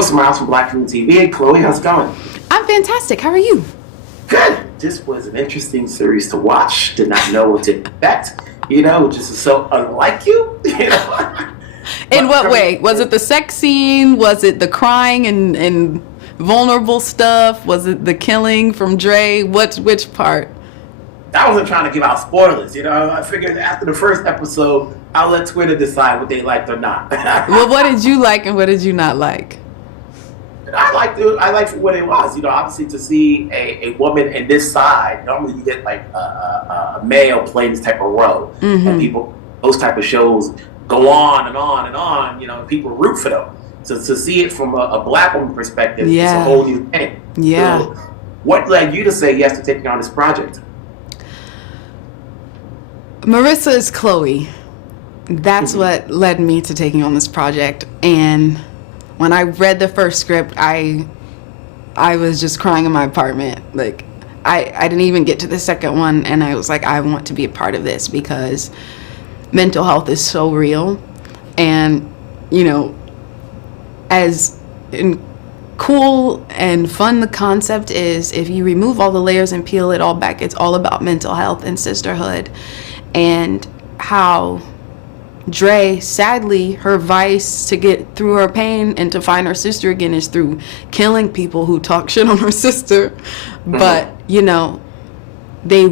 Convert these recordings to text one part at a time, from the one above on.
What's Miles from Black Room TV? Hey, Chloe, how's it going? I'm fantastic. How are you? Good. This was an interesting series to watch. Did not know what to expect. You know, just so unlike you. You know. In what way? Was it the sex scene? Was it the crying and vulnerable stuff? Was it the killing from Dre? Which part? I wasn't trying to give out spoilers. You know, I figured after the first episode, I'll let Twitter decide what they liked or not. Well, what did you like and what did you not like? I liked what it was. You know, obviously to see a woman in this side, normally you get like a male playing this type of role. Mm-hmm. And people, those type of shows go on and on and on, you know, and people root for them. So to see it from a black woman perspective, it's a whole new thing. Yeah. So what led you to say yes to taking on this project? Marissa is Chloe. That's what led me to taking on this project. And when I read the first script, I was just crying in my apartment. Like, I didn't even get to the second one, and I was like, I want to be a part of this because mental health is so real. And, you know, as cool and fun the concept is, if you remove all the layers and peel it all back, it's all about mental health and sisterhood. And how Dre, sadly, her vice to get through her pain and to find her sister again is through killing people who talk shit on her sister. Mm-hmm. But, you know, they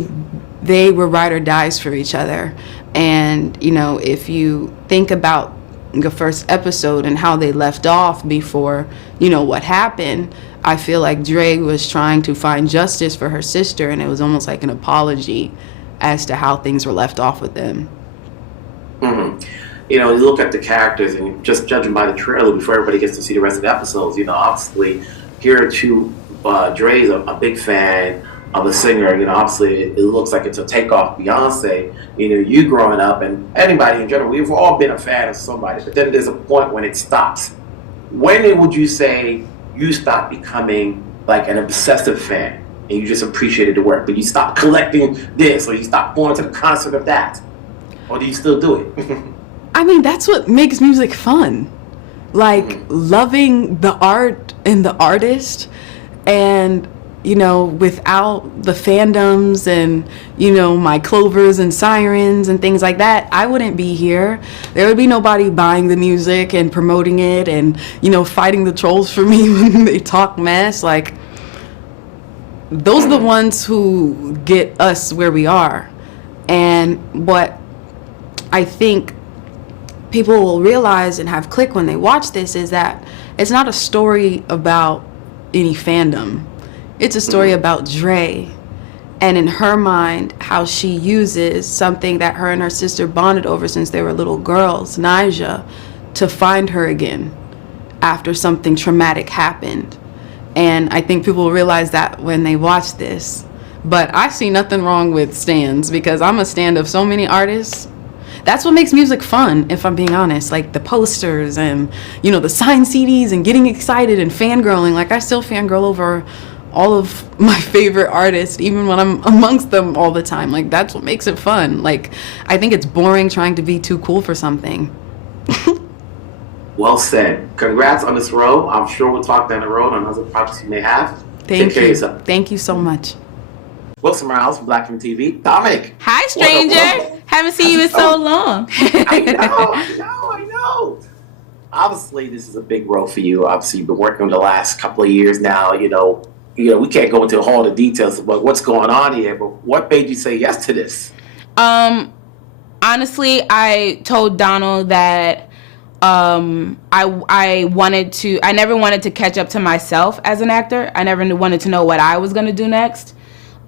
were ride or dies for each other. And, you know, if you think about the first episode and how they left off before, you know, what happened, I feel like Dre was trying to find justice for her sister, and it was almost like an apology as to how things were left off with them. Mm-hmm. You know, you look at the characters, and just judging by the trailer before everybody gets to see the rest of the episodes, you know, obviously here too, Dre's a big fan of a singer. You know, obviously it looks like it's a takeoff Beyonce. You know, you growing up and anybody in general, we've all been a fan of somebody, but then there's a point when it stops. When would you say you stopped becoming like an obsessive fan and you just appreciated the work, but you stopped collecting this or you stopped going to the concert of that? Or do you still do it? I mean, that's what makes music fun. Like, loving the art and the artist, and, you know, without the fandoms and, you know, my Clovers and Sirens and things like that, I wouldn't be here. There would be nobody buying the music and promoting it and, you know, fighting the trolls for me when they talk mess. Like, those are the ones who get us where we are. And what I think people will realize and have click when they watch this is that it's not a story about any fandom. It's a story about Dre, and in her mind, how she uses something that her and her sister bonded over since they were little girls, Nyjah, to find her again after something traumatic happened. And I think people will realize that when they watch this. But I see nothing wrong with stans, because I'm a stan of so many artists. That's what makes music fun, if I'm being honest. Like the posters and, you know, the signed CDs and getting excited and fangirling. Like, I still fangirl over all of my favorite artists, even when I'm amongst them all the time. Like, that's what makes it fun. Like, I think it's boring trying to be too cool for something. Well said. Congrats on this role. I'm sure we'll talk down the road on other projects you may have. Take care of yourself. Thank you so much. Wilson Morales from Black Room TV. Dominic. Hi, stranger. Haven't seen you in so long. I know. Obviously, this is a big role for you. Obviously, you've been working the last couple of years now. You know, we can't go into all the details about what's going on here, but what made you say yes to this? Honestly, I told Donald that I never wanted to catch up to myself as an actor. I never wanted to know what I was going to do next.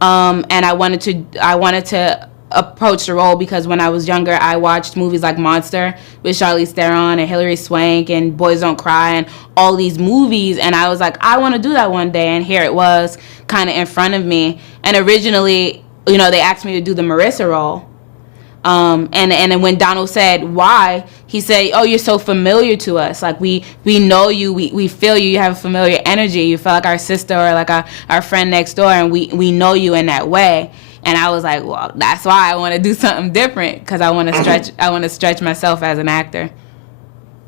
And I wanted to approach the role because when I was younger, I watched movies like Monster with Charlize Theron and Hilary Swank and Boys Don't Cry and all these movies, and I was like, I want to do that one day, and here it was kind of in front of me. And originally, you know, they asked me to do the Marissa role. And then when Donald said why, he said, "Oh, you're so familiar to us. Like we know you, we feel you. You have a familiar energy. You feel like our sister or like our friend next door, and we know you in that way." And I was like, "Well, that's why I want to do something different because I want to stretch myself as an actor."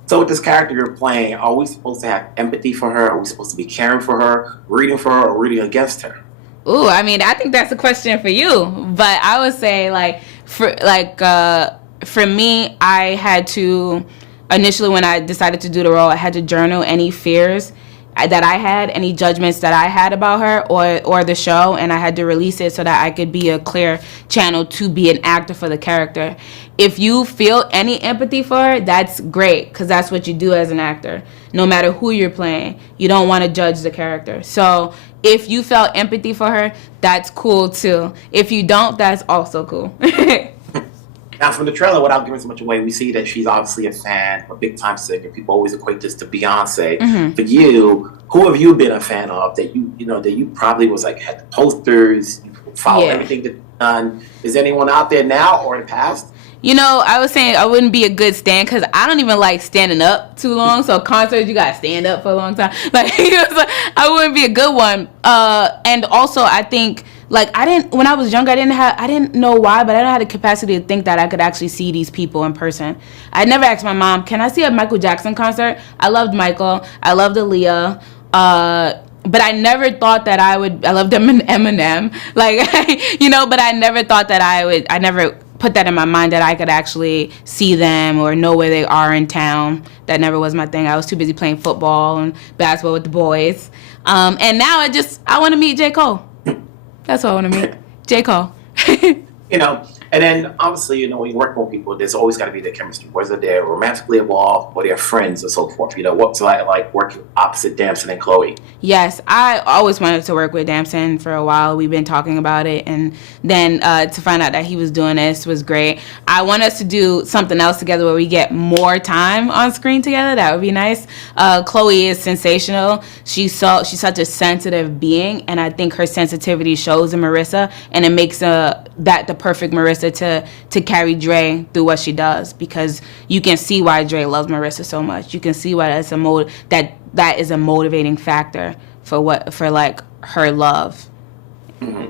So with this character you're playing, are we supposed to have empathy for her? Are we supposed to be caring for her, rooting for her, or rooting against her? Ooh, I mean, I think that's a question for you. But I would say, for me, I had to initially, when I decided to do the role, I had to journal any fears that I had, any judgments that I had about her or the show, and I had to release it so that I could be a clear channel to be an actor for the character. If you feel any empathy for her, that's great, because that's what you do as an actor. No matter who you're playing, you don't want to judge the character. So if you felt empathy for her, that's cool too. If you don't, that's also cool. Now, from the trailer, without giving so much away, we see that she's obviously a fan, a big time singer. People always equate this to Beyonce. Mm-hmm. For you, who have you been a fan of that you probably was like had the posters, you followed everything that's done? Is anyone out there now or in the past? You know, I was saying I wouldn't be a good stand because I don't even like standing up too long. So concerts, you gotta stand up for a long time. Like, I wouldn't be a good one. And also, I think when I was younger, I didn't know why, but I didn't have the capacity to think that I could actually see these people in person. I never asked my mom, "Can I see a Michael Jackson concert?" I loved Michael. I loved Aaliyah. But I never thought that I would. I loved Eminem. But I never thought that I would. I never put that in my mind that I could actually see them or know where they are in town. That never was my thing. I was too busy playing football and basketball with the boys. And now I want to meet J. Cole. That's what I want to meet. J. Cole. And then obviously, when you work with people, there's always got to be the chemistry. Whether they're romantically involved or they're friends or so forth. What's like working opposite Damson and Chlöe? Yes, I always wanted to work with Damson for a while. We've been talking about it, and then to find out that he was doing this was great. I want us to do something else together where we get more time on screen together. That would be nice. Chlöe is sensational. She's such a sensitive being, and I think her sensitivity shows in Marissa, and it makes that the perfect Marissa to carry Dre through what she does, because you can see why Dre loves Marissa so much. You can see why that is a motivating factor for her love. Mm-hmm.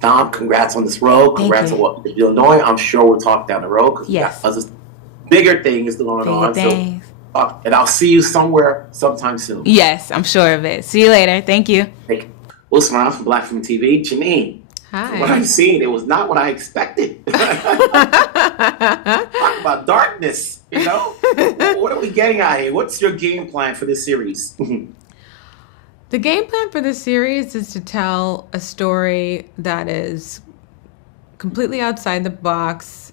Dom, congrats on this role. Congrats on what you're doing. I'm sure we'll talk down the road because we got other bigger things going on. Things. So, and I'll see you somewhere sometime soon. Yes, I'm sure of it. See you later. Thank you. Wilson Round from Black Film TV. Janine. Hi. What I've seen, it was not what I expected. Talk about darkness, What are we getting out here? What's your game plan for this series? The game plan for this series is to tell a story that is completely outside the box,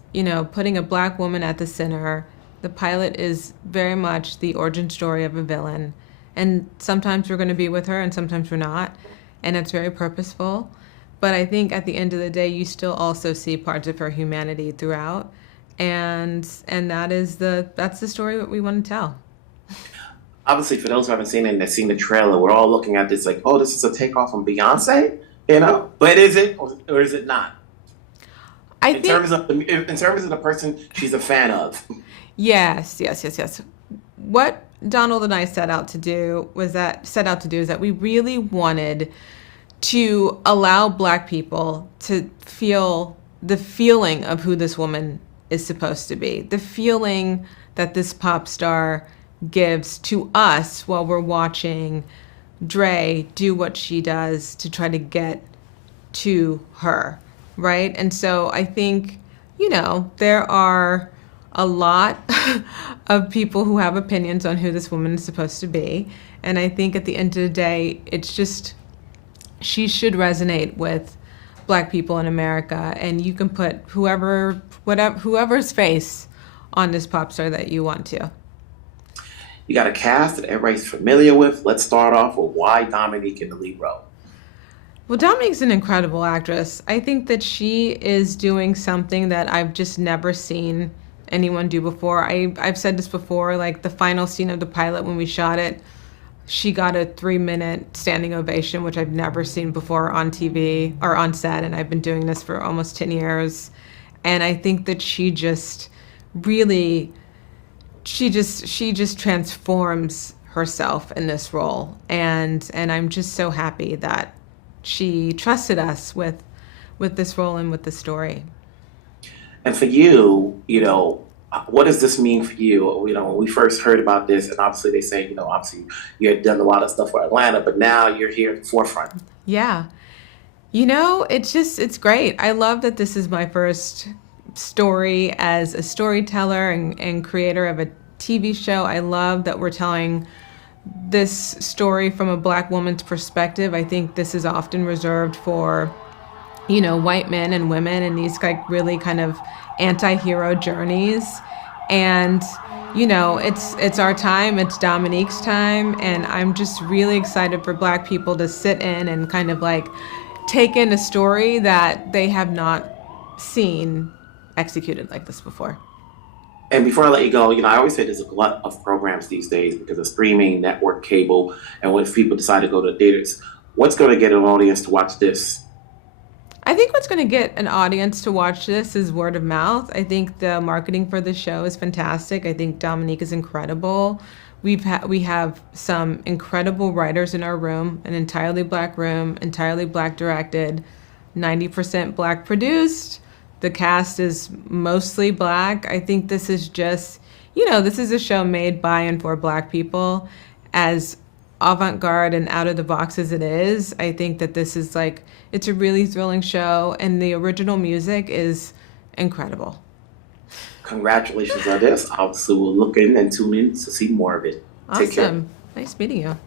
putting a black woman at the center. The pilot is very much the origin story of a villain. And sometimes we're going to be with her and sometimes we're not. And it's very purposeful. But I think at the end of the day, you still also see parts of her humanity throughout. And that's the story that we want to tell. Obviously, for those who haven't seen it and they've seen the trailer, we're all looking at this like, oh, this is a takeoff from Beyonce, But is it or is it not? In terms of the person she's a fan of. Yes. What Donald and I set out to do is that we really wanted to allow black people to feel the feeling of who this woman is supposed to be, the feeling that this pop star gives to us while we're watching Dre do what she does to try to get to her, right? And so I think, there are a lot of people who have opinions on who this woman is supposed to be. And I think at the end of the day, it's just, she should resonate with black people in America, and you can put whoever's face on this pop star that you want to. You got a cast that everybody's familiar with. Let's start off with why Dominique in the lead role. Well, Dominique's an incredible actress. I think that she is doing something that I've just never seen anyone do before. I've said this before, like the final scene of the pilot when we shot it, she got a 3-minute standing ovation, which I've never seen before on TV or on set, and I've been doing this for almost 10 years. And I think that she just transforms herself in this role. And I'm just so happy that she trusted us with this role and with the story. And for you, What does this mean for you? You know, when we first heard about this, and obviously they say, you know, obviously you had done a lot of stuff for Atlanta, but now you're here at the forefront. Yeah. You know, it's great. I love that this is my first story as a storyteller and creator of a TV show. I love that we're telling this story from a Black woman's perspective. I think this is often reserved for, you know, white men and women and these like really kind of anti-hero journeys. And, you know, it's our time, it's Dominique's time, and I'm just really excited for Black people to sit in and kind of like take in a story that they have not seen executed like this before. And before I let you go, you know, I always say there's a glut of programs these days because of streaming, network, cable, and when people decide to go to theaters, what's going to get an audience to watch this? I think what's going to get an audience to watch this is word of mouth. I think the marketing for the show is fantastic. I think Dominique is incredible. We have some incredible writers in our room, an entirely Black room, entirely Black directed, 90% Black produced. The cast is mostly Black. I think this is just, you know, this is a show made by and for Black people. As avant-garde and out of the box as it is, I think that this is like, it's a really thrilling show, and the original music is incredible. Congratulations on this. Obviously, we'll look in and tune in to see more of it. Awesome. Take care. Nice meeting you.